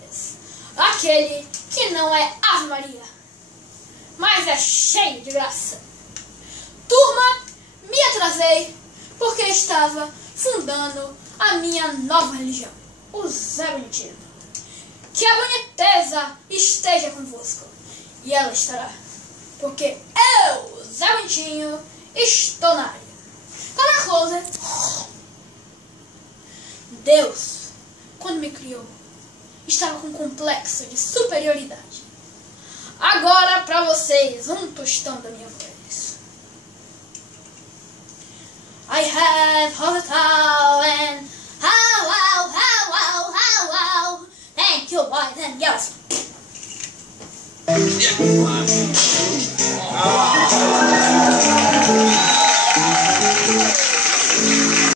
Vegas. Aquele que não é Ave Maria, mas é cheio de graça. Turma, me atrasei porque estava fundando a minha nova religião, o Zé Bonitinho. Que a boniteza esteja convosco, e ela estará, porque eu, Zé Bonitinho, estou na área. Para closer, Deus, quando me criou, estava com um complexo de superioridade. Agora para vocês, um tostão da minha voz. I have all the talent. How, wow, how, wow, how, wow. Thank you, boys and girls. Yeah.